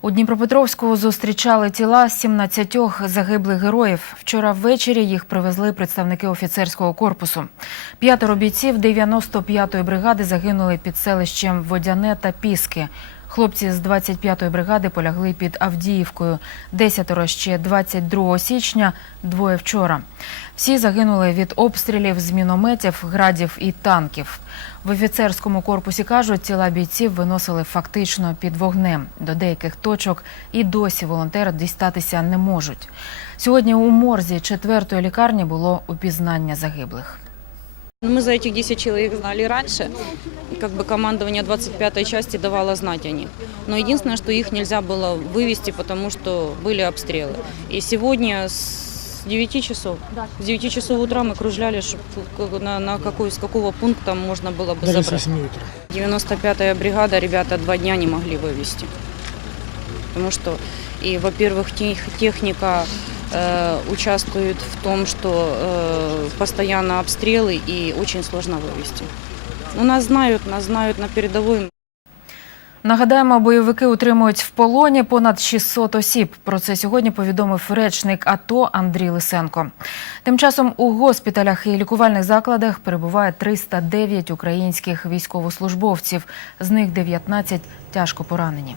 У Дніпропетровську зустрічали тіла 17 загиблих героїв. Вчора ввечері їх привезли представники офіцерського корпусу. П'ятеро бійців 95-ї бригади загинули під селищем Водяне та Піски. Хлопці з 25-ї бригади полягли під Авдіївкою. Десятеро ще 22 січня, двоє вчора. Всі загинули від обстрілів з мінометів, градів і танків. В офіцерському корпусі кажуть, тіла бійців виносили фактично під вогнем. До деяких точок і досі волонтери дістатися не можуть. Сьогодні у морзі 4-ї лікарні було упізнання загиблих. Ну, Мы за этих 10 человек знали раньше, как бы командование 25-й части давало знать о них. Но единственное, что их нельзя было вывести, потому что были обстрелы. И сегодня с 9 часов, с 9 часов утра мы кружляли, на, на какой, с какого пункта можно было бы Даже забрать. 8 утра. 95-я бригада ребята два дня не могли вывести. Потому что, и, во-первых, тех- техника э, участвует в том, что э, постоянно обстрелы и очень сложно вывести. Ну, нас знают, нас знают на передовой. Нагадаємо, бойовики утримують в полоні понад 600 осіб. Про це сьогодні повідомив речник АТО Андрій Лисенко. Тим часом у госпіталях і лікувальних закладах перебуває 309 українських військовослужбовців. З них 19 тяжко поранені.